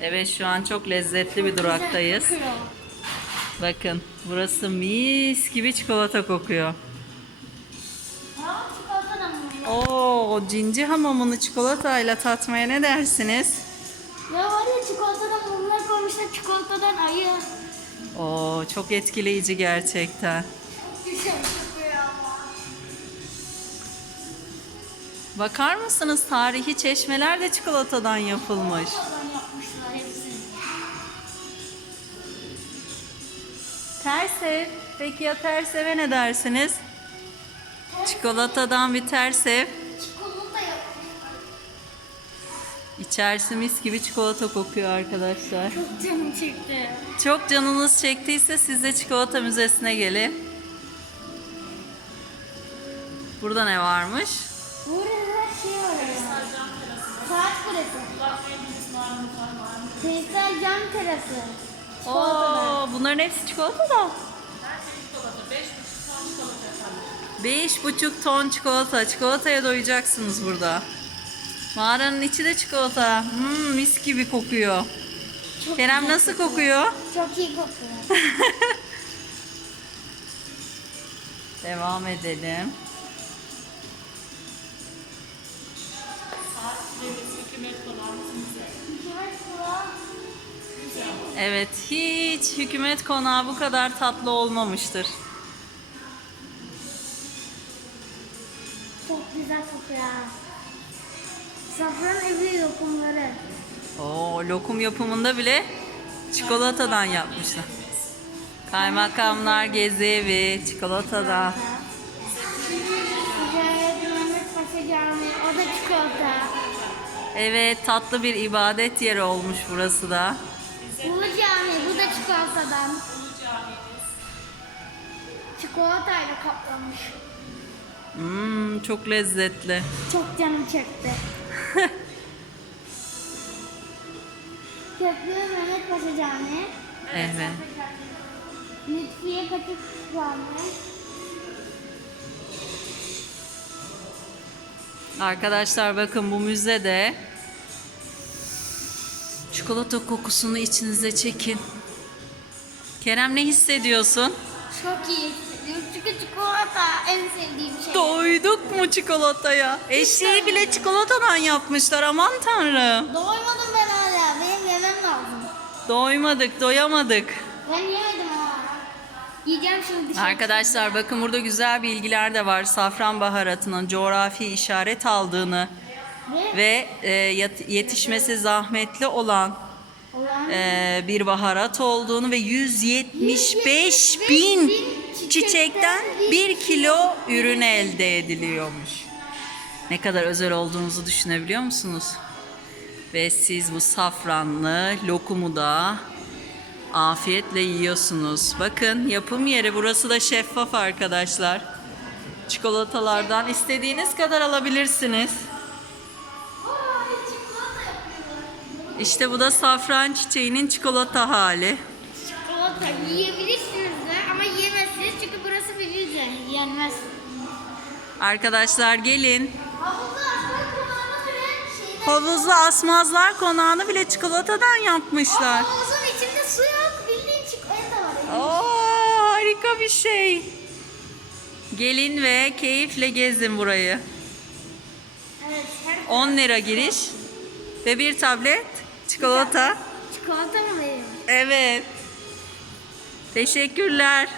Evet şu an çok lezzetli bir duraktayız. Bakın burası mis gibi çikolata kokuyor. Oo, cinci hamamını çikolatayla tatmaya ne dersiniz? Ya var ya çikolatadan mumlar koymuşlar çikolatadan ayı. Oo, çok etkileyici gerçekten. Bakar mısınız tarihi çeşmeler de çikolatadan yapılmış. Tersev. Peki ya terseve ne dersiniz? Çikolatadan bir. Çikolata yapmışlar. İçerisi mis gibi çikolata kokuyor arkadaşlar. Çok canım çekti. Çok canınız çektiyse siz de çikolata müzesine gelin. Burada ne varmış? Burada şey var. Saat kulesi. Kristal cam terası. Oo, bunların hepsi çikolata da. Beş buçuk ton çikolata. Çikolataya doyacaksınız burada. Mağaranın içi de çikolata. Hmm, mis gibi kokuyor. Çok Kerem nasıl kokuyor? Çok iyi kokuyor. Devam edelim. Hükümet Evet, hiç hükümet konağı bu kadar tatlı olmamıştır. Çok güzel kokuyor. Safran evi lokumları. Oo, lokum yapımında bile çikolatadan yapmışlar. Kaymakamlar gezi evi, Camii. O da çikolata. Evet, tatlı bir ibadet yeri olmuş burası da. Bu da çikolatadan. Çikolatayla kaplanmış. Hmm, çok lezzetli. Çok canım çekti. Köprü Mehmet Paşa Camii. Evet. Lütfiye Katık Camii. Arkadaşlar bakın bu müzede çikolata kokusunu içinize çekin. Kerem ne hissediyorsun? Çok iyi hissediyorum çünkü çikolata en sevdiğim şey. Doyduk mu çikolataya? Eşeği bile çikolatadan yapmışlar aman tanrım. Doymadım ben hala. Benim yemem lazım. Doymadık, doyamadık. Ben yemedim hala. Yiyeceğim şimdi dışarı. Arkadaşlar bakın burada güzel bilgiler de var. Safran baharatının coğrafi işaret aldığını Ve, ve e, yetişmesi zahmetli olan e, bir baharat olduğunu ve 175 bin çiçekten 1 kilo ürün elde ediliyormuş. Ne kadar özel olduğunuzu düşünebiliyor musunuz? Ve siz bu safranlı lokumu da afiyetle yiyorsunuz. Bakın yapım yeri burası da şeffaf arkadaşlar. Çikolatalardan istediğiniz kadar alabilirsiniz. İşte bu da safran çiçeğinin çikolata hali. Çikolata yiyebilirsiniz de ama yiyemezsiniz çünkü burası bir vize. Yenmez. Arkadaşlar gelin. Havuzlu asmazlar konağını bile çikolatadan yapmışlar. Havuzun içinde su yok. Bildiğin çikolata var. Oo, harika bir şey. Gelin ve keyifle gezin burayı. Evet. Her 10 lira giriş ve bir tablet çikolata. çikolata mı veriyor? Evet. Teşekkürler.